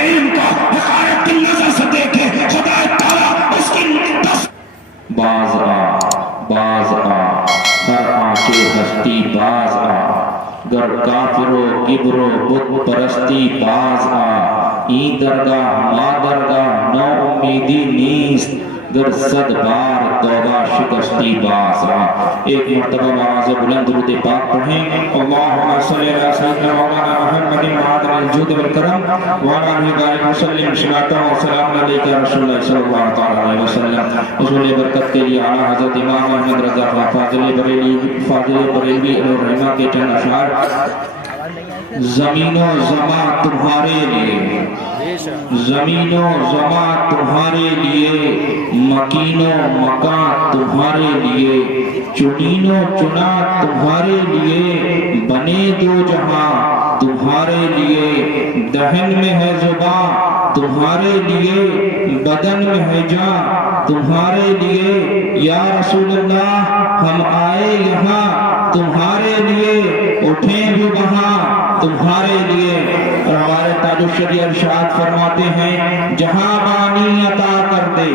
علم کو حقارت کی نظر سے دیکھے، خدا تعالیٰ اس کی باز آ ہر آنکھیں ہستی باز آ، گر کافر و کبر و بت پرستی باز آ، ای درگاہ ما درگاہ نو امیدی نیست، گر صد بار توبہ شکستی باز آ۔ ایک مرتبہ آواز بلند درود پاک پڑھیں، اللہم صلی علی سیدنا مولانا محمد معادن الجود والکرم وعلی آلہ وصحبہ وسلم، صلاۃ و سلام علیک یا رسول اللہ صلی اللہ علیہ وسلم۔ حضور برکت کے لیے اعلیٰ حضرت امام احمد رضا خان فاضل بریلوی الرحمہ کے چند اشعار۔ زمین و زمان تمہارے لیے، زمین و زمان تمہارے لیے، مکین و مکان تمہارے لیے، چنین و چنا تمہارے لیے، بنے دو جہاں تمہارے لیے، دہن میں ہے زبان تمہارے لیے، بدن میں ہے جان تمہارے لیے، یا رسول اللہ ہم آئے یہاں تمہارے لیے، اٹھیں بھی وہاں تمہارے لیے۔ اور ہمارے تاج الشریعہ ارشاد فرماتے ہیں، جہاں بانی عطا کر دے،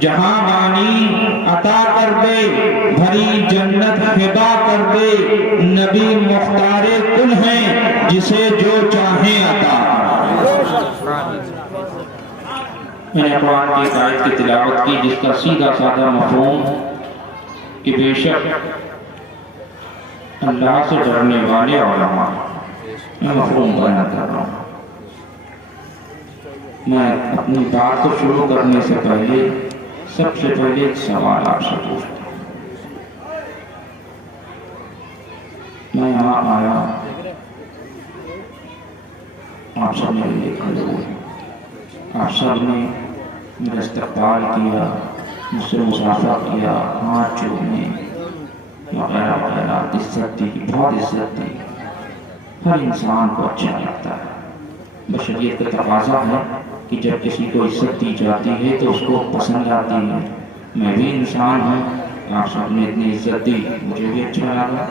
جہاں بانی عطا کر دے، بھری جنت ہبا کر دے، نبی مختار کل ہیں جسے جو چاہیں عطا۔ میں نے قرآن کی ایک آیت کی تلاوت کی جس کا سیدھا سادہ مفہوم کہ بے شک اللہ سے ڈرنے والے علماء، میں مفہوم بیان کر رہا ہوں۔ میں اپنی بات کو شروع کرنے سے پہلے سب سے پہلے ایک سوال آپ سے پوچھتا ہوں۔ میں یہاں آیا، آپ سب میرے لیے کھڑے ہوئے، آپ سب نے میرا استقبال کیا، مجھ سے مصافحہ کیا، ہاتھ چومے وغیرہ وغیرہ، عزت دی، بہت عزت دی۔ ہر انسان کو اچھا لگتا ہے، بشریت کا تقاضا ہے کہ جب کسی کو عزت دی جاتی ہے تو اس کو پسند آتی ہے۔ میں بھی انسان ہوں، آپ سب نے اتنی عزت دی، مجھے بھی اچھا لگا۔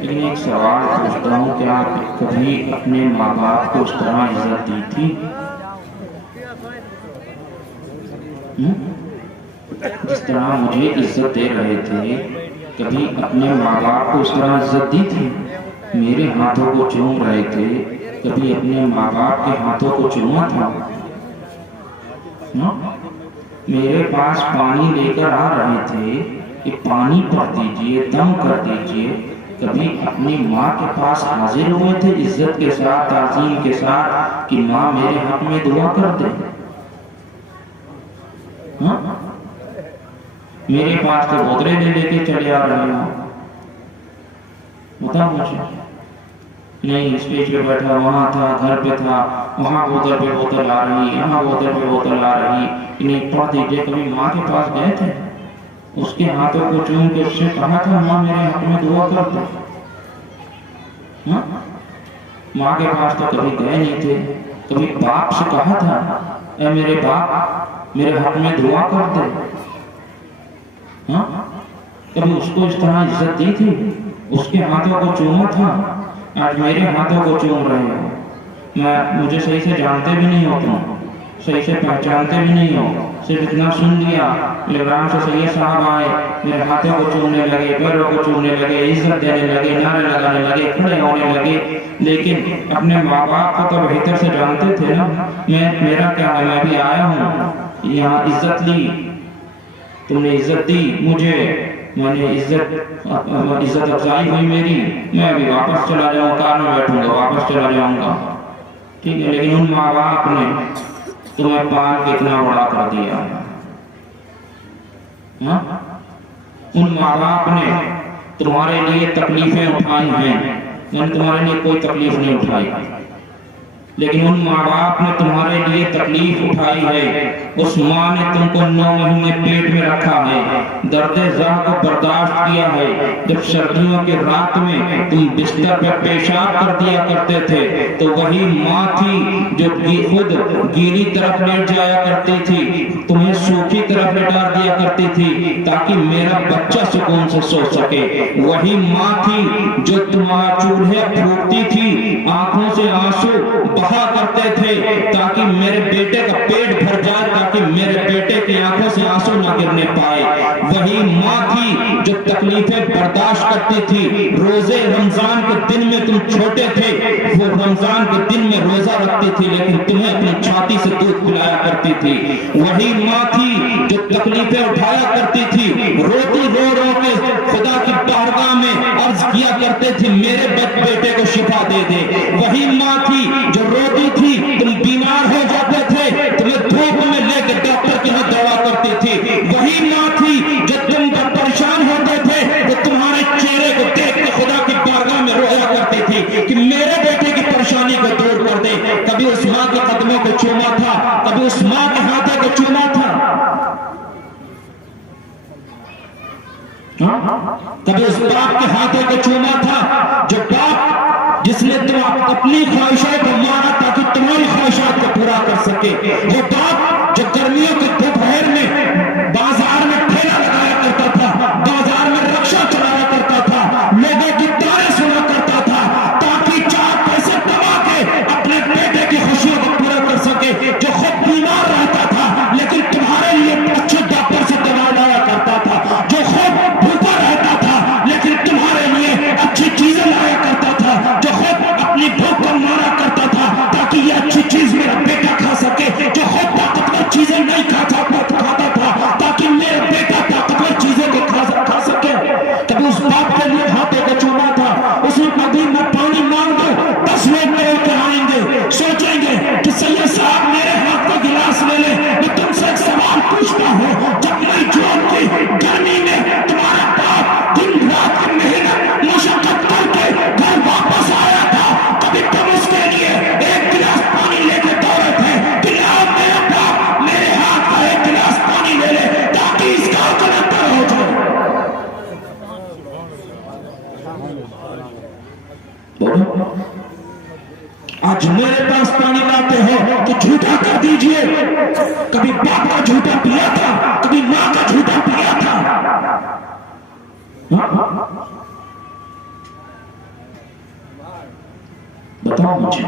لیکن ایک سوال پوچھتا ہوں، کیا آپ کبھی اپنے ماں باپ کو اس طرح عزت دی تھی جس طرح مجھے عزت دے رہے تھے؟ کبھی اپنے ماں باپ کو اس طرح عزت دی تھی؟ میرے ہاتھوں کو چوم رہے تھے، کبھی اپنے ماں باپ کے ہاتھوں کو چوما تھا؟ میرے پاس پانی لے کر آ رہے تھے کہ پانی پر دیجئے، دم کر دیجئے، کبھی اپنی ماں کے پاس حاضر ہوئے تھے عزت کے ساتھ، تعظیم کے ساتھ کہ ماں میرے حق میں دعا کر دے؟ میرے پاس تو بوتلیں لے کے چلے آ رہے ہو، بتا مجھے۔ نہیں، اسٹیج پہ بیٹھا، وہاں تھا، گھر پہ تھا، وہاں بوتل پہ بوتل آ رہی، یہاں بوتل پہ بوتل آ رہی، انہیں پڑھ دیجئے۔ کبھی ماں کے پاس گئے تھے، اس کے ہاتھوں کو چوم کے اس سے کہا تھا ماں میرے حق میں دعا کر دے؟ ماں کے پاس تو کبھی گئے نہیں تھے، کبھی باپ سے کہا تھا اے میرے باپ میرے حق میں دعا کر دے؟ کبھی اس کو اس طرح عزت دی تھی، اس کے ہاتھوں کو چوما تھا؟ آج میرے ہاتھوں کو چوم رہے ہو، مجھے صحیح سے جانتے بھی نہیں ہو، تم صحیح سے پہچانتے بھی نہیں ہو، صرف اتنا سن لیا، لیبرام سے سید صاحب آئے، میرے ہاتھوں کو چومنے لگے، پیروں کو چومنے لگے، عزت دینے لگے، نعرے لگانے لگے، کھڑے ہونے لگے۔ لیکن اپنے ماں باپ کو تو بہتر سے جانتے تھے نا۔ میرا کیا ہے، میں بھی آیا ہوں یہاں، عزت لی، تم نے عزت دی مجھے، میں نے عزت افزائی ہوئی میری، میں بھی واپس چلا جاؤں، کار میں بیٹھوں گا، واپس چلا جاؤں گا، ٹھیک ہے۔ لیکن ان ماں باپ نے تمہیں پال کے اتنا بڑا کر دیا، ان ماں باپ نے تمہارے لیے تکلیفیں اٹھائی ہیں، میں نے تمہارے لیے کوئی تکلیف نہیں اٹھائی، لیکن ان ماں باپ نے تمہارے لیے تکلیف اٹھائی ہے۔ اس ماں نے تم کو 9 مہینے پیٹ میں رکھا ہے، درد زا کو برداشت کیا ہے۔ جب سردیوں کے رات میں تم بستر پہ پیشاب کر دیا کرتے تھے تو وہی ماں تھی جو خود گیلی طرف لیٹ جایا کرتی تھی، تمہیں سوکھی طرف لٹا دیا کرتی تھی تاکہ میرا بچہ سکون سے سے سو سکے. وہی ماں تھی جو تمہارا چولہے پھونکتی تھی, آنکھوں سے آنسو بہا کرتے تھے تاکہ میرے بیٹے کا پیٹ بھر جائے, تاکہ میرے بیٹے کی آنکھوں سے آنسو نہ گرنے پائے. وہی ماں تھی جو تکلیفیں برداشت کرتی تھی. روزے رمضان کے دن میں تم چھوٹے تھے, وہ رمضان کے دن میں روزہ رکھتی تھی لیکن تمہیں اپنی چھاتی سے دودھ پلایا کرتی تھی. وہی ماں تھی جو تکلیفیں اٹھایا کرتی تھی, روتی رو رو کے خدا کی بارگاہ میں عرض کیا کرتے تھے میرے بیٹے کو شفا دے دے. وہی ماں تھی جو روتی تھی, تم بیمار ہو جاتے تھے تمہیں دھوپ میں لے کے ڈاکٹر کے یہاں دوا کرتی تھی. وہی ماں تھی جو تم پر پریشان ہوتے تھے تو تمہارے چہرے کو دیکھ کے خدا کی بارگاہ میں رویا کرتی تھی کہ میرے بیٹے کی پریشانی کو دور کر دے. کبھی اس ماں کے قدموں کو چوما تھا, کبھی اس ماں کے ہاتھوں کو چوما تھا, کبھی اس باپ کے ہاتھوں کو چوما تھا جو باپ جس نے تم اپنی خواہشات کو مارا تاکہ تمہاری خواہشات کو پورا کر سکے. وہ باپ جو گرمیوں کے دوپہر میں بازار میں ٹھیلا لگایا کرتا تھا, بازار میں رکشہ چلایا کرتا تھا, لوگوں کی تانے سنا کرتا تھا تاکہ 4 پیسے کما کے اپنے بیٹے کی خوشیوں کو پورا کر سکے, جو خود بیمار رہتا تھا لیکن تمہارے لیے اچھے ڈاکٹر سے دوا لایا کرتا تھا, جو خود بھوکا رہتا تھا لیکن تمہارے لیے اچھی چیزیں لایا کرتا تھا, جو خود اپنی بھوک کو مارا کرتا تھا تاکہ یہ اچھی چیز میرا بیٹا کھا سکے, جو خود طاقتور چیزیں نہیں کھاتا تھا تاکہ میرا بیٹا طاقتور چیزیں کو کھا سکے. کبھی اس باپ کے لیے ہاتھوں کو چوما تھا, اسی ندی میں پانی مانگ دو 10 لوگ میرے کے آئیں گے, سوچیں گے کہ سید صاحب میرے ہاتھ کا گلاس لے لے. میں تم سے ایک سوال پوچھتا ہوں, جب میں جون کی گرمی میں تمہارا باپ دن رات کی محنت مشقت کر کے گھر واپس آیا تھا, کبھی تم اس کے لیے ایک گلاس پانی لے کے دوڑے تھے کہ میرا باپ میرے ہاتھ کا ایک گلاس پانی لے لے تاکہ اس کا کلندر ہو جائے. آج میرے پاس پانی لاتے ہو تو جھوٹا کر دیجئے. کبھی باپ کا جھوٹا پیا تھا, کبھی ماں کا جھوٹا پیا تھا. بتاؤ مجھے,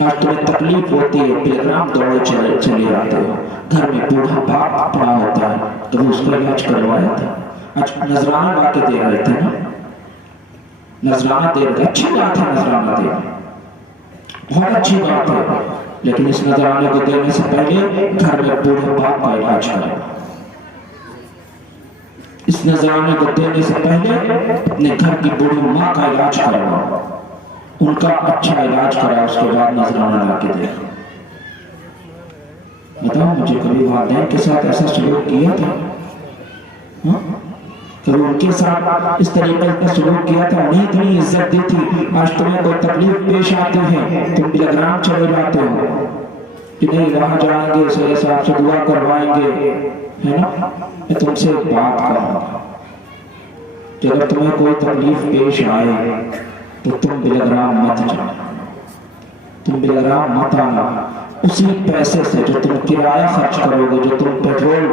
آج تمہیں تکلیف ہوتی ہے, پلگرام دوڑے چلے آتے ہو, گھر میں بوڑھا باپ پڑا ہوتا ہے تو وہ اس کو علاج کروایا تھا. آج نذرانہ لا کے دے رہے تھے نا, نذرانہ دے رہے, اچھی بات ہے نذرانہ دے, بہت اچھی بات ہے, لیکن اس نذرانے کو دینے سے پہلے گھر میں بوڑھے باپ کا علاج کرو. اس نذرانے کو دینے سے پہلے اپنے گھر کی بوڑھی ماں کا علاج کرو, ان کا اچھا علاج کرا, اس کے بعد نذرانہ لا کے دے. بتاؤ مجھے, کبھی والدین کے ساتھ ایسا سلوک کیا تھا؟ کبھی ان کے ساتھ اس طریقے کا سلوک کیا تھا؟ انہیں اتنی عزت دی تھی. آج تمہیں کوئی تکلیف پیش آتی ہے, تم پلگرام چلے جاتے ہو کہ نہیں وہاں جائیں گے, سید صاحب سے دعا کروائیں گے, ہے نا. میں تم سے ایک بات کہوں گا کہ اگر تمہیں کوئی تکلیف پیش آئے تو تم پلگرام مت جاؤ, تم پلگرام مت آنا. اسی پیسے سے جو تم کرایہ خرچ کرو گے, جو تم پیٹرول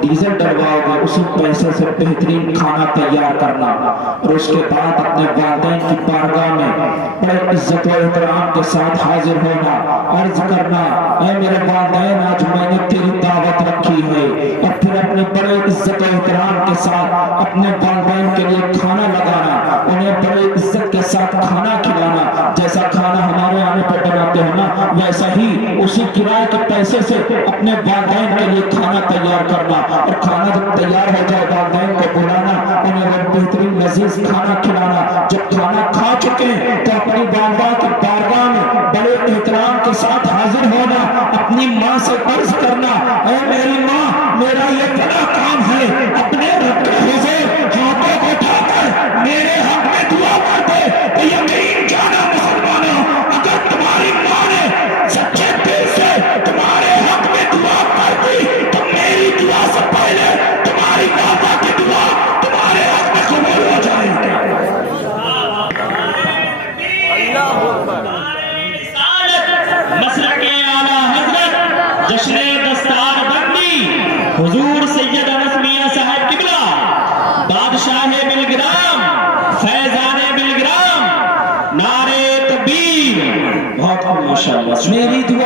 ڈیزل ڈلواؤ گے, اسی پیسے سے بہترین کھانا تیار کرنا, اور اس کے بعد اپنے والدین کی بارگاہ میں بڑے عزت و احترام کے ساتھ حاضر ہونا, عرض کرنا اے میرے والدین آج میں نے تیری دعوت رکھی ہے, اور پھر اپنے بڑے عزت و احترام کے ساتھ اپنے والدین کے لیے کھانا لگانا, انہیں بڑے عزت کے ساتھ کھانا کھلانا. جیسا کھانا ہمارے آنے پر بناتے ہیں نا, ویسا ہی اسی کرائے کے پیسے سے اپنے والدین کے لیے کھانا تیار کرنا, اور کھانا جب تیار ہو جائے والدین کو بلانا, انہیں وہ بہترین لذیذ کھانا کھلانا. جب کھانا کھا چکے تو اپنی والدہ کی بارگاہ میں بڑے احترام کے ساتھ حاضر ہونا, اپنی ماں سے عرض کرنا اے میری ماں میرا یہ بڑا کام ہے, اپنے رب کے حضور ہاتھوں کو اٹھا کر میرے حق میں دعا کر دے. تو یقین جانا مسلمانوں, اگر تمہاری ماں نے سچے دل سے تمہارے حق میں دعا کر دی تو میری دعا سے پہلے تمہاری والدہ کی دعا تمہارے حق میں قبول ہو جائے گی. مسلک اعلیٰ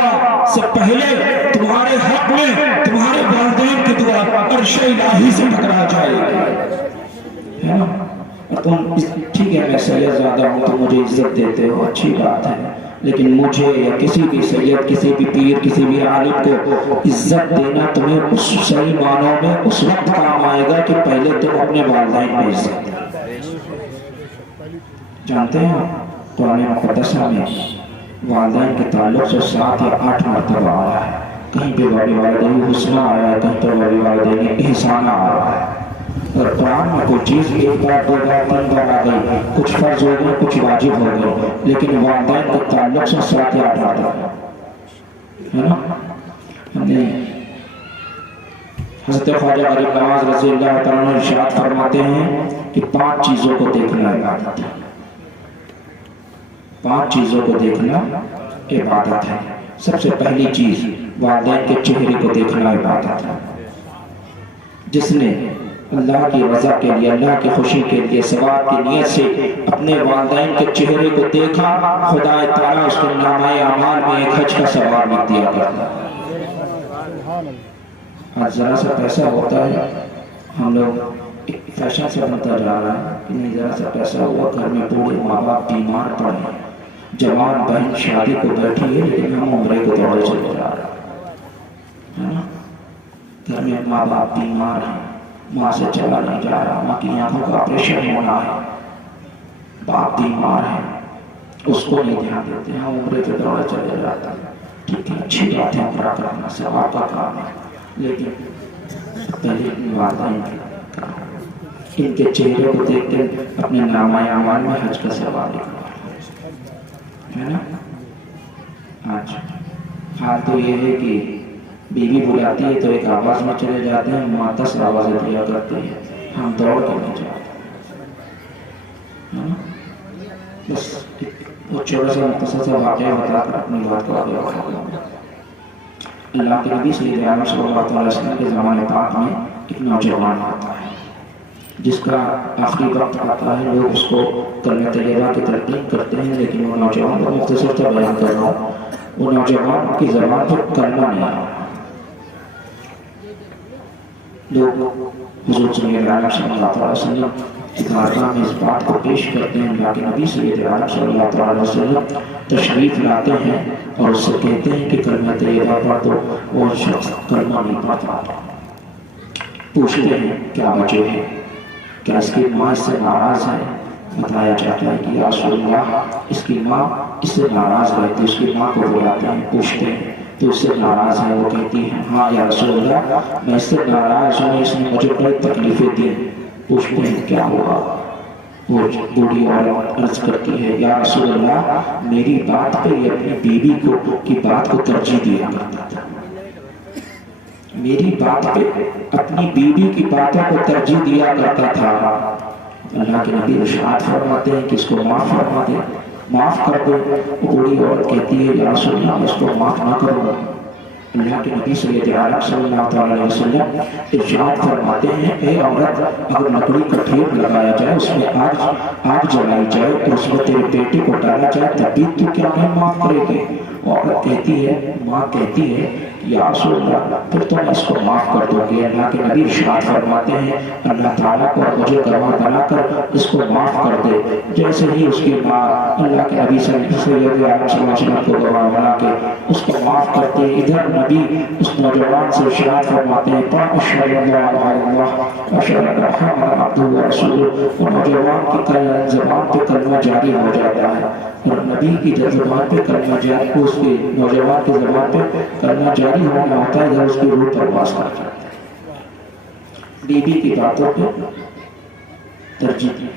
دعا سے پہلے تمہارے حق میں تمہارے والدین کی دعا عرش الہی سے ٹکرا جائے گی، ہے نا؟ تم ٹھیک ہے میں سید زیادہ ہوں تو مجھے عزت دیتے ہو، اچھی بات ہے، لیکن مجھے یا کسی بھی سید، کسی بھی پیر، کسی بھی عالم کو عزت دینا تمہیں اس صحیح معنوں میں اس وقت کام آئے گا کہ پہلے تم اپنے والدین کو عزت دو۔ جانتے ہیں قرآن مقدسہ میں والدین کے تعلق سے 7 یا 8 مرتبہ آیا ہے، کہیں پہ والدین حسنہ آیا ہے، کہیں پہ والدین احسانہ آیا ہے۔ اور قرآن میں کوئی چیز ایک بار، 2 بار، 3 بار آ گئی، کچھ فرض ہو گئے، کچھ واجب ہو گئے، لیکن والدین کے تعلق سے 7 یا 8 مرتبہ ہے نا۔ ہم نے حضرت خواجہ غریب نواز رضی اللہ تعالیٰ عنہ ارشاد فرماتے ہیں کہ 5 چیزوں کو دیکھنا عبادت ہے، 5 چیزوں کو دیکھنا عبادت ہے۔ سب سے پہلی چیز والدین کے چہرے کو دیکھنا عبادت ہے۔ جس نے اللہ کی رضا کے لیے، اللہ کی خوشی کے لیے، ثواب کی نیت سے اپنے والدین کے چہرے کو دیکھا، خدا تعالیٰ اس کے نامہ اعمال میں ایک حج کا ثواب لکھ دیا کرتا ہے۔ آج ذرا سا پیسہ ہوتا ہے، ہم لوگ فیشن سے بنتا جا رہا ہے کہ نہیں، ذرا سا پیسہ ہوا، گھر میں بوڑھے ماں باپ بیمار پڑے، جوان بہن شادی کو بیٹھی ہے لیکن ہم عمرے کو دوڑے چلے جا رہے ہیں، گھر میں ماں باپ بیمار ہیں، ماں سے چلا نہیں جا رہا، ماں کی آنکھوں کا آپریشن ہونا ہے، باپ بیمار ہے، اس کو نہیں دھیان دیتے، ہم عمرے پہ دوڑے چلے جاتے ہیں۔ ٹھیک ہے، اچھی بات ہے، عمرہ کرنا ثواب کا کام ہے، لیکن پہلے والدین ان کے چہرے کو دیکھ کے اپنے نامہ اعمال میں حج کا ثواب لکھا ہے نا۔ آج حال تو یہ ہے کہ بیوی بلاتی ہے تو ایک آواز میں چلے جاتے ہیں، ماں 10 آوازیں دیا کرتے ہیں، ہم دوڑ کے نہیں جاتے، بس وہ چھوٹا سا مختصر سا واقعہ بتا کر اپنی بات کو آگے بڑھاؤں گا۔ اللہ کے نبی صلی اللہ علیہ وسلم کے زمانے پاک میں ایک نوجوان آتا ہے جس کا آخری وقت آتا ہے، لوگ اس کو کلمہ طیبہ کی تلقین کرتے ہیں، لیکن وہ نوجوان کو مختصر سے بیان کر رہا ہوں، وہ نوجوان کی زبان پر کلمہ نہیں آیا۔ لوگ حضور صلی اللہ علیہ وسلم کی بارگاہ میں اس بات کو پیش کرتے ہیں، اللہ کے نبی صلی اللہ علیہ وسلم تشریف لاتے ہیں اور اس سے کہتے ہیں کہ کلمہ طیبہ پڑھ دو، وہ شخص کلمہ نہیں پڑھتا۔ پوچھتے ہیں کیا وجہ ہے، کیا اس کی ماں اس سے ناراض ہے؟ بتایا جاتا ہے کہ یا رسول اللہ اس کی ماں اس سے ناراض رہتی، اس کی ماں کو بلاتے ہیں، پوچھتے ہیں تو اس سے ناراض ہے؟ وہ کہتی ہے ہاں یا رسول اللہ میں اس سے ناراض ہوں، اس نے مجھے بڑی تکلیفیں دی۔ پوچھتے ہیں کیا ہوا؟ وہ بوڑھی عورت عرض کرتی ہے یا رسول اللہ میری بات پہ یہ اپنی بیوی کی بات کو ترجیح دیا کرتا تھا، میری بات پہ اپنی بیوی کی باتوں کو ترجیح دیا کرتا تھا۔ اللہ کے نبی ارشاد فرماتے ہیں کہ اس کو معاف فرما دے، معاف کر دے۔ وہ بوڑھی عورت کہتی ہے یا رسول اللہ میں اس کو معاف نہ کروں۔ اللہ کے نبی صلی اللہ علیہ وسلم ارشاد فرماتے ہیں اے عورت اگر لکڑی کا ڈھیر لگایا جائے، اس میں آگ جلائی جائے اور اس میں تیرے بیٹے کو ڈالا جائے تب بھی تو کیا نہیں معاف کرے گی؟ عورت کہتی ہے، ماں کہتی ہے یا رسول اللہ پھر تو میں اس کو معاف کر دوں گی۔ اللہ کے نبی ارشاد فرماتے ہیں اللہ تعالیٰ کو مجھے گواہ بنا کر اس کو معاف کر دے۔ جیسے ہی اس کی ماں اللہ کے نبی صلی اللہ علیہ وسلم کو گواہ بنا کے اس کو معاف کرتے، ادھر نبی اس نوجوان سے ارشاد فرماتے ہیں اشہد ان لا الہ الا اللہ واشہد ان محمدا عبدہ ورسولہ۔ وہ نوجوان کی زبان پہ کلمہ جاری ہو جاتا ہے اور نبی کی زبان پہ کلمہ جاری، اس کے نوجوان کی زبان پہ کلمہ جاری ہونا ہوتا ہے جب اس کی روح پرواز کر جاتی ہے۔ بیوی کی باتوں پہ ترجیح دی،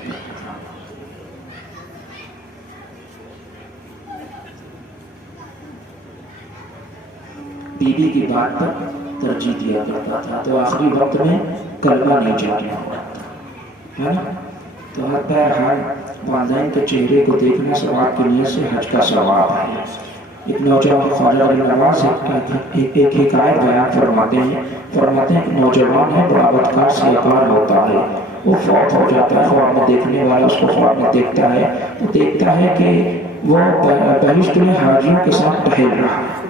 بیوی کی بات پر ترجیح دیا کرتا تھا، تو آخری وقت میں کلمہ نہیں جاری ہو رہا ہے نا۔ تو بہرحال والدین کے چہرے کو دیکھنا ثواب کی نیت سے حج کا ثواب ہے۔ ایک نوجوان خواجہ غریب نواز ایک حکایت بیان فرماتے ہیں کہ نوجوان ہے، بڑا بدکار سیاکار ہوتا ہے، وہ فوت ہو جاتا ہے، خواب میں دیکھنے والا اس کو خواب میں دیکھتا ہے تو دیکھتا ہے کہ وہ بہشت میں حاجیوں کے ساتھ ٹہل رہا ہے،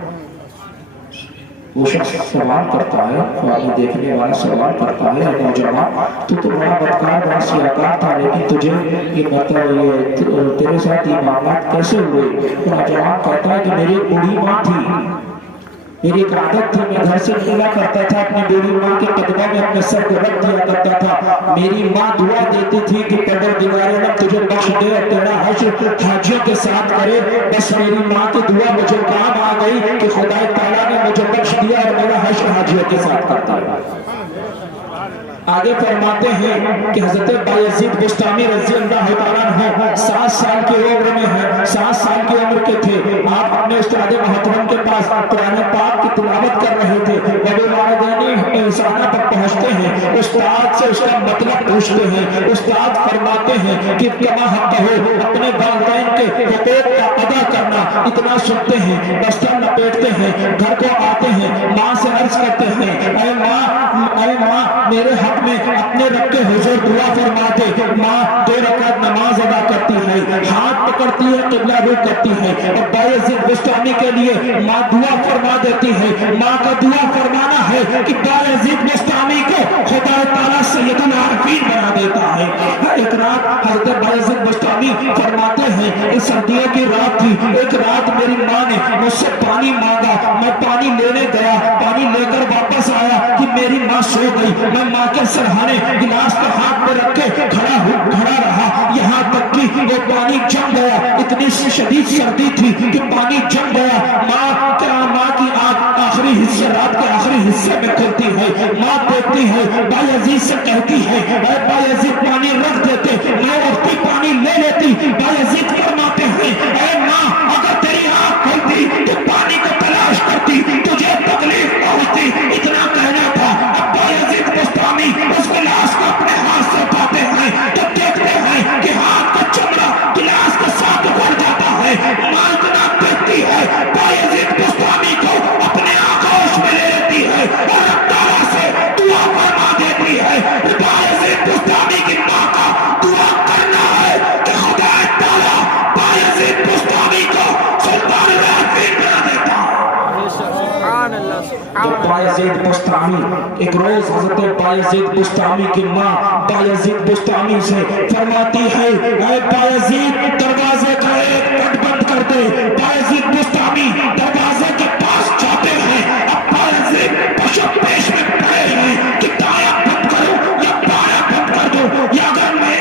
وہ شخص سوال کرتا ہے، خوابی دیکھنے والا سوال کرتا ہے، نوجوان تو بڑا بدکار بڑا سیاکار تھا، لیکن تجھے یہ تیرے ساتھ یہ معاملات کیسے ہوئے؟ نوجوان کہتا ہے کہ میری بوڑھی ماں تھی، میری ایک عادت تھی، میں گھر سے نکلا کرتا تھا، اپنی بوڑھی ماں کے قدموں میں اپنے سر کو رکھ دیا کرتا تھا، میری ماں دعا دیتی تھی کہ پروردگار عالم تجھے بخش دے اور تیرا حشر حاجیوں کے ساتھ کرے۔ بس میری ماں کی دعا مجھے کام آ گئی کہ خدا تعالیٰ نے مجھے بخش دیا اور میرا حشر حاجیوں کے ساتھ کرتا ہے۔ آگے فرماتے ہیں کہ حضرت بایزید بسطامی رضی اللہ تعالیٰ عنہ 7 سال کی عمر میں ہیں، 7 سال کی عمر کے تھے، آپ اپنے استاد محترم کے پاس قرآن پاک کی تلاوت کر رہے تھے۔ بڑے والدین انسانہ پر پہنچتے ہیں، استاد سے اس کا مطلب پوچھتے ہیں، استاد فرماتے ہیں کہ کما حق ہو، اپنے والدین کے حقوق کا ادا کرنا، اتنا سنتے ہیں، بستر لپیٹتے ہیں، گھر کو آتے ہیں، ماں سے عرض کرتے ہیں اے ماں میرے حق میں اپنے رب کے حضور دعا فرما دے۔ ماں 2 رکعت نماز ادا کرتی ہے، ہاتھ پکڑتی ہے، قبلہ رخ کرتی ہے، اور بایزید بسطامی کے لیے ماں دعا فرما دیتی ہے۔ ماں کا دعا فرمانا ہے کہ بایزید بسطامی کو خدا تعالیٰ سید العارفین بنا دیتا ہے۔ ایک رات حضرت بایزید بسطامی فرماتے ہیں کہ سردیوں کی رات تھی، ایک رات میری ماں نے مجھ سے پانی مانگا، میں پانی لینے گیا، پانی لے کر واپس آیا کہ میری ماں سو گئی، میں ماں کے سرہانے گلاس کو ہاتھ میں رکھ کے کھڑا رہا، یہاں تک کہ وہ پانی جم گیا، اتنی شدید سردی تھی کہ پانی جم گیا۔ ماں کی آنکھ آخری حصے، رات کے آخری حصے میں کھلتی ہے، ماں دیکھتی ہے، بایزید سے کہتی ہے اے بایزید پانی رکھ دیتے، میں اٹھتی پانی لے لیتی۔ بایزید فرماتے ہیں اے ماں اگر تیری آنکھ کھلتی تو پانی کو تلاش کرتی، تجھے تکلیف نہ ہوتی، اتنا کہنا تھا۔ اب بایزید بسطامی اس گلاس کو اپنے ہاتھ سے اٹھاتے ہیں تو دیکھتے ہیں کہ ہاتھ کا چمڑا گلاس کے ساتھ اکھڑ جاتا ہے۔ ماں جناب دیکھتی ہے، بایزید بسطامی کو اپنے آغوش میں لے لیتی ہے اور رب تعالیٰ سے دعا فرما دیتی ہے۔ بایزید بسطامی کی ماں کا دعا کرنا ہے کہ خدا تعالیٰ بایزید بسطامی کو سلطان العارفین بنا دیتا ہے۔ جب بایزید بسطامی ایک روز حضرت بایزید بسطامی کی ماں بایزید بسطامی سے فرماتی ہے اے بایزید دروازے کا ایک پٹ بند کر دے۔ بایزید بسطامی دروازے کے پاس جاتے ہیں، اب بایزید پشو پیش میں پڑے ہیں کہ دایاں بند کرو یا بایاں بند کر دو، یا اگر میں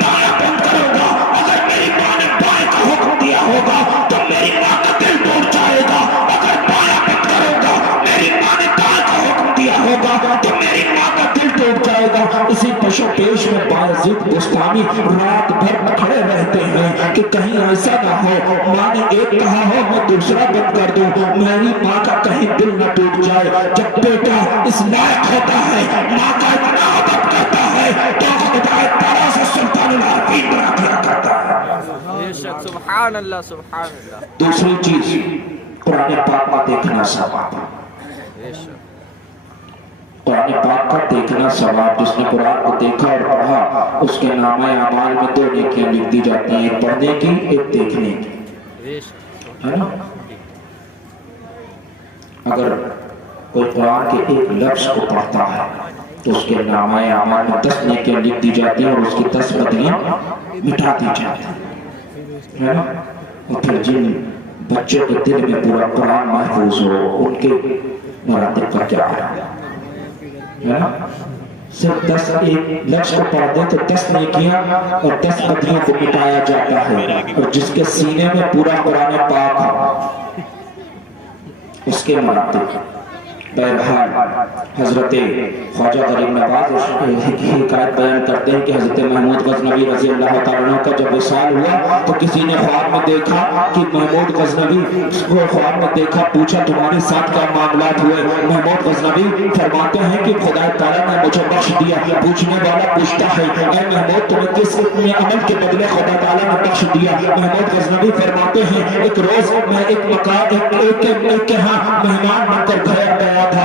دایاں بند کروں گا، اگر میری ماں نے بائیں کا حکم دیا ہوگا تو میری ماں کا دل ٹوٹ جائے گا، اگر بایاں بند کروں گا میری ماں نے دائیں کا حکم دیا ہوگا تو میری ماں کا دل ٹوٹ جائے گا۔ اسی پشو پیش میں بایزید بسطامی رات بھر کھڑے رہتے ہیں کہ کہیں ایسا نہ ہو ماں نے ایک کہا ہو میں دوسرا بند کر دوں، میری ماں کا کہیں دل نہ ٹوٹ جائے۔ جب بیٹا اس لائق ہوتا ہے، ماں کا اتنا عدد کرتا ہے تو خدا تعالیٰ سے سلطان العارفین بنا دیا کرتا ہے۔ سبحان اللہ سبحان اللہ۔ دوسری چیز قرآن پاک کا دیکھنا ثواب، قرآن پاک کا دیکھنا ثواب، جس نے قرآن کو دیکھا اور پڑھا اس کے نامہ اعمال میں 2 نیکیاں لکھ دی جاتی ہیں، ایک پڑھنے کی ایک دیکھنے کی، ہے نا؟ اگر کوئی قرآن کے ایک لفظ کو پڑھتا ہے تو اس کے نامہ اعمال میں 10 نیکیاں لکھ دی جاتی ہیں اور اس کی 10 بدیاں مٹا دی جاتی ہیں، ہے نا؟ اور پھر جن بچوں کے دل میں پورا قرآن محفوظ ہو ان کے مراتب کا کیا ہے؟ صرف 10 ایک لفظ کو پڑھ دیں تو 10 نیکیاں اور 10 بدیوں کو مٹایا جاتا ہے، اور جس کے سینے میں پورا قرآن پاک ہے اس کے مراتب۔ بہرحال حضرت خواجہ غریب نواز حکایت بیان کرتے ہیں کہ حضرت محمود غزنوی رضی اللہ تعالیٰ عنہ کا جب وصال ہوا تو کسی نے خواب میں دیکھا کہ محمود غزنوی کو خواب میں دیکھا، پوچھا تمہارے ساتھ کیا معاملات ہوئے؟ محمود غزنوی فرماتے ہیں کہ خدا تعالیٰ نے مجھے بخش دیا۔ پوچھنے والا پوچھتا ہے اے محمود تمہیں کس عمل کے بدلے خدا تعالیٰ نے بخش دیا؟ محمود غزنوی فرماتے ہیں ایک روز میں ایک کے ہاں مہمان بن کر گھر گیا تھا،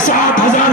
7000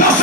10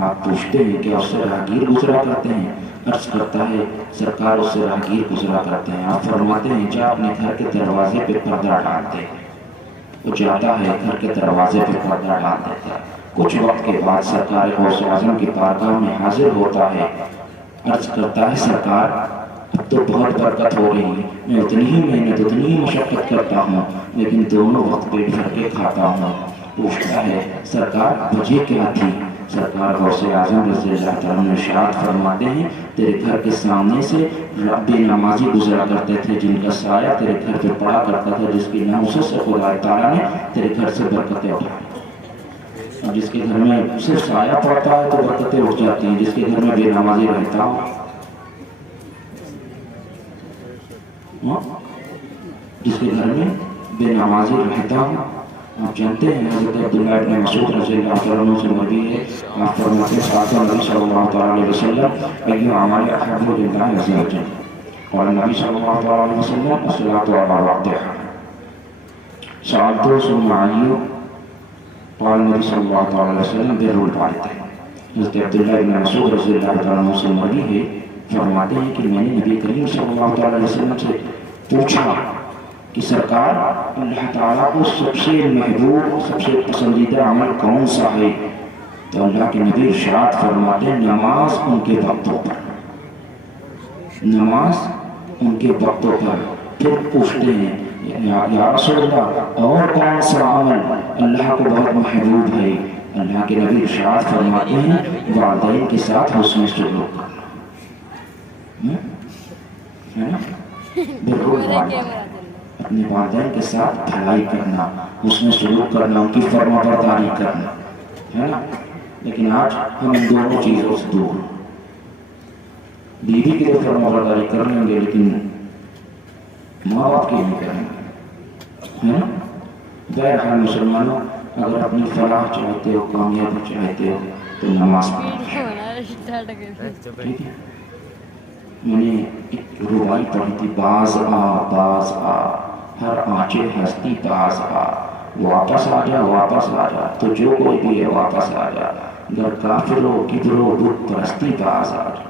آپ پوچھتے ہیں کہ اس سے راہگیر گزرا کرتے ہیں؟ عرض کرتا ہے سرکار اس سے راہگیر گزرا کرتے ہیں. آپ فرماتے ہیں جا اپنے گھر کے دروازے پہ پردہ ڈال دے. وہ جاتا ہے گھر کے دروازے پہ پردہ ڈال دیتا ہے. کچھ وقت کے بعد سرکار غوث اعظم کی بارگاہ میں حاضر ہوتا ہے. عرض کرتا ہے سرکار اب تو بہت برکت ہو رہی ہے, میں اتنی ہی محنت اتنی ہی مشقت کرتا ہوں لیکن دونوں وقت پیٹ بھر کے کھاتا ہوں. پوچھتا ہے سرکار وجہ کیا تھی؟ سرکار غوث اعظم رضی اللہ تعالیٰ عنہ ارشاد فرماتے ہیں تیرے گھر کے سامنے سے بے نمازی گزرا کرتے تھے جن کا سایہ تیرے گھر پہ پڑا کرتا تھا, جس کی نحوست سے خدا تعالیٰ نے تیرے گھر سے برکتیں اٹھائی. اور جس کے گھر میں صرف سایہ پڑتا ہے تو برکتیں اٹھ جاتی ہیں, جس کے گھر میں بے نمازی رہتا ہو جس کے گھر میں بے نمازی رہتا ہو. آپ جانتے ہیں حضرت عبداللہ ابن مسعود رضی اللہ عنہ سے مروی ہے, آپ فرماتے ہیں ساتھ نبی صلی اللہ علیہ وسلم ایو اعمال احب للہ عز وجل قال النبی صلی اللہ علیہ وسلم الصلاۃ علی وقتها سألت ثم علی قال النبی صلی اللہ علیہ وسلم بر الوالدین. حضرت عبداللہ ابن مسعود رضی اللہ عنہ سے مروی ہے, فرماتے ہیں کہ میں نے نبی کریم صلی اللہ علیہ وسلم سے پوچھا کہ سرکار اللہ تعالیٰ کو سب سے محبوب سب سے پسندیدہ عمل کون سا ہے؟ تو اللہ کے نبی ارشاد فرماتے ہیں نماز ان کے وقتوں پر, نماز ان کے وقتوں پر. پھر پوچھتے ہیں یا رسول اللہ اور کون سا عمل اللہ کو بہت محبوب ہے؟ اللہ کے نبی ارشاد فرماتے ہیں والدین کے ساتھ حسن سلوک کرنا. ہے نا, اپنے والدین کے ساتھ بھلائی کرنا, حسن سلوک کرنا, ان کی فرما برداری کرنا, ہے نا. لیکن آج ہم ان دونوں چیزوں سے دور, بیوی کی تو فرما برداری کر لیں گے لیکن ماں باپ کی نہیں کریں گے, ہے نا. بہرحال مسلمانوں اگر اپنی فلاح چاہتے ہو, کامیابی چاہتے ہو تو نماز پڑھو. ٹھیک ہے, میں نے ایک ربائی پڑھی تھی باز آ ہر آنچے ہستی باز آ, واپس آ جا واپس آ جا تو جو کوئی بھی ہے واپس آ جا. گر کافر ہو کبر ہو بت پرستی باز آ جا.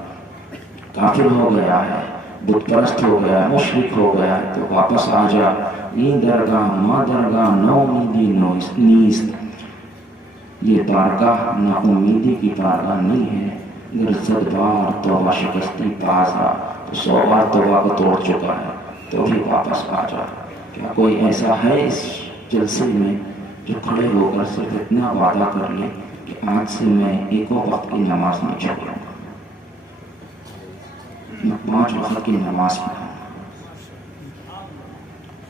کافر ہو گیا ہے, بت پرست ہو گیا ہے, مشرک ہو گیا ہے تو واپس آ جا. این درگاہ ماں درگاہ نو امیدی نیست, یہ بارگاہ نا امیدی کی بارگاہ نہیں ہے. گر صد بار توبہ شکستی باز آ, تو 100 بار توبہ کو توڑ چکا ہے تو بھی واپس آ جا. کیا کوئی ایسا ہے اس جلسے میں جو کھڑے ہو کر صرف اتنا وعدہ کر لے کہ آج سے میں ایکوں وقت کی نماز نہیں چھوڑوں گا, میں 5 وقت کی نماز پڑھوں گا؟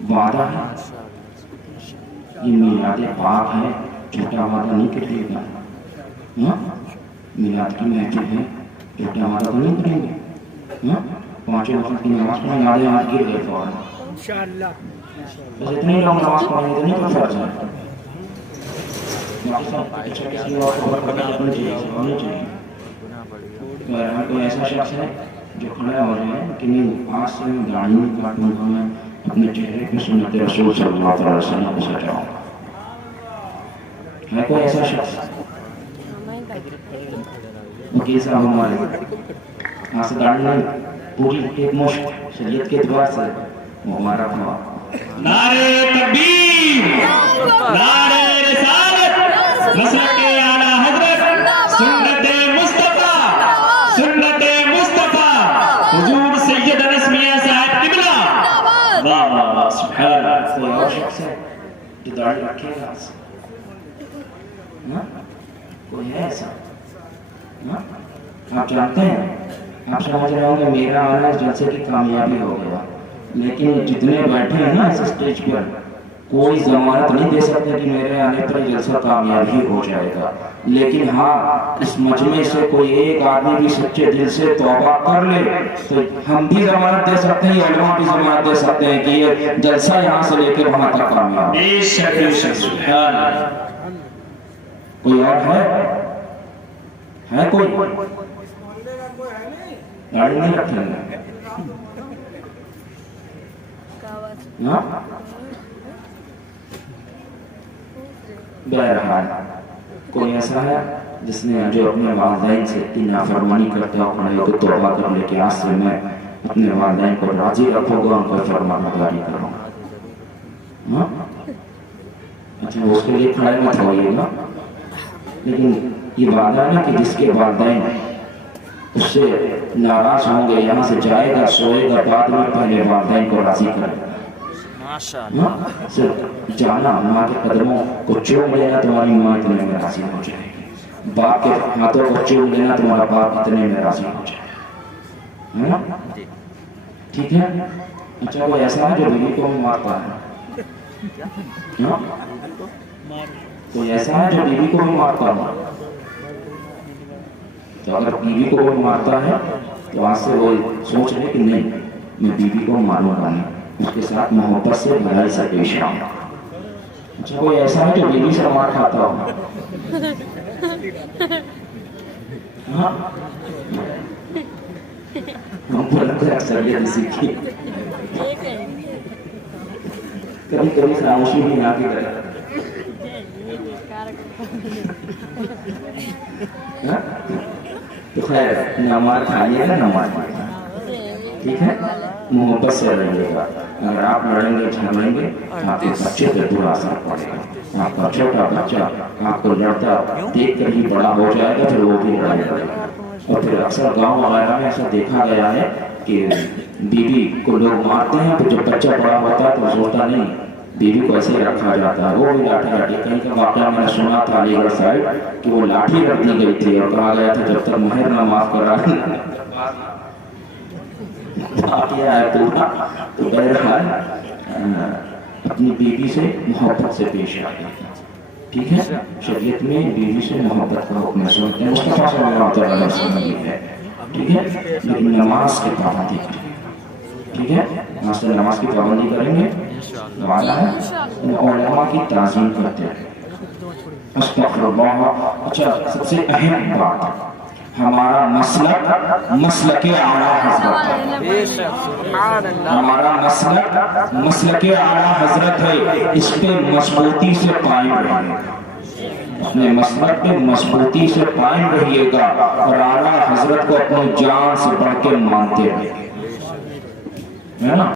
وعدہ ہے, یہ میلاد پاک ہے, چھوٹا وعدہ نہیں کریے گا. میلاد کی محفل ہے, چھوٹا وعدہ تو نہیں کریں گے. 5 وقت کی نماز پڑھیں, آدھے ہاتھ گر گئے فوراً. بس اتنی لوگ نماز پڑھیں گے تو نہیں کوئی فرض ہے. کسی اور کو برکت اپنی چاہیے. کوئی ایسا شخص ہے جو کھڑا ہو رہا ہے کہ نہیں آج سے میں داڑھی نہیں کاٹوں گا, میں اپنے چہرے پہ سنت رسول صلی اللہ علیہ وسلم کو سجاؤں گا. ہے کوئی ایسا شخص؟ وکیل صاحب ہمارے آج سے داڑھی نہیں, پوری ایک مشت شریعت کے اعتبار سے وہ ہمارا تھا. نعرہ تکبیر, نعرہ رسالت, مسلک اعلیٰ حضرت سنت مصطفیٰ, سنت مصطفیٰ حضور سید انس میاں صاحب قبلہ. واہ واہ واہ سبحان اللہ. کوئی اور شخص ہے جو داڑھی رکھے گا؟ کوئی ہے ایسا؟ آپ جانتے ہیں, آپ سمجھ رہے ہوں کہ میرا آنا اس جلسے کی کامیابی ہو گیا, لیکن جتنے بیٹھے ہیں نا اس اسٹیج پر کوئی ضمانت نہیں دے سکتے کہ میرے آنے پر جلسہ کامیاب ہی ہو جائے گا. لیکن ہاں اس مجمع سے کوئی ایک آدمی بھی سچے دل سے توبہ کر لے تو ہم بھی ضمانت دے سکتے ہیں, علماء بھی ضمانت دے سکتے ہیں کہ یہ جلسہ یہاں سے لے کے وہاں تک کامیاب. بے شک بے شک سبحان اللہ. کوئی اور ہے کوئی؟ گاڑی نہیں رکھیں گے. بہرحال کوئی ایسا ہے جس نے جو اپنے والدین سے اتنی نافرمانی کرتا ہے کھڑے ہو کے توبہ کر لے کہ آج سے میں اپنے والدین کو راضی رکھوں گا، ان کو فرمان برداری کروں گا. ہاں اچھا اس کے لیے کھڑے مت ہوئیے گا، لیکن یہ وعدہ ہے نا کہ جس کے والدین اس سے ناراض ہوں گے، یہاں سے جائے گا، سوئے گا، بعد میں پہلے والدین کو راضی کرے گا. صرف جانا ماں کے قدموں کو چوم لینا، تمہاری ماں اتنے میں راضی ہو جائے گی. باپ کے ہاتھوں کو چوم لینا، تمہارا باپ اتنے میں راضی ہو جائے گا. ٹھیک ہے. اچھا وہ ایسا ہے جو بیوی کو مارتا ہے؟ کوئی ایسا ہے جو بیوی کو بھی مارتا ہے؟ تو اگر بیوی کو کوئی مارتا ہے تو آج سے وہ سوچ لے کہ نہیں، میں بیوی کو ماروں گا نہیں، اس کے ساتھ محبت سے بھلائی سے پیش آؤں. اچھا کوئی ایسا ہے جو بیوی سے مار کھاتا ہو؟ ہاں ہم کو لگتا ہے اکثریت اسی کی. کبھی کبھی خاموشی بھی نہ کی کرے. تو خیر نماز کھائیے گا، نماز ٹھیک ہے، محبت سے رہیے گا. اگر آپ لڑیں گے جھگڑیں گے آپ کے بچے پہ برا اثر پڑے گا. آپ کا چھوٹا بچہ آپ کو لڑتا دیکھ کر ہی بڑا ہو جائے گا، پھر وہ بھی لڑائی کرے گا. اور پھر اکثر گاؤں وغیرہ میں ایسا دیکھا گیا ہے کہ بیوی کو لوگ مارتے ہیں، پھر جب بچہ بڑا ہوتا ہے تو سوچتا نہیں، بیوی کو ایسے رکھا جاتا ہے. وہ بھی لاٹھی لاٹھی. کہیں کا واقعہ میں نے سنا تھا علی گڑھ سائڈ کہ وہ لاٹھی رکھ دی گئی تھی اور کہا گیا تھا جب تک مہر نہ معاف کرا واقعہ ہے پورا. تو بہرحال اپنی بیوی سے محبت سے پیش آئے. ٹھیک ہے، شریعت میں بیوی سے محبت کا حکم سنتے ہیں، مصطفیٰ صلی اللہ علیہ وسلم بھی ہے. ٹھیک ہے، لیکن نماز کی پابندی کریں. ٹھیک ہے، نماز کی پابندی کریں گے. وعدہ ہے علماء کی تعظیم کرتے ہیں. استغفر اللہ. اچھا سب سے اہم بات، ہمارا مسلک اعلیٰ حضرت ہے. ہمارا مسلک اعلیٰ حضرت ہے. اس پہ مضبوطی سے قائم رہیے. اپنے مسلک پہ مضبوطی سے قائم رہیے گا اور اعلیٰ حضرت کو اپنی جان سے بڑھ کے مانتے رہیے. ہے نا؟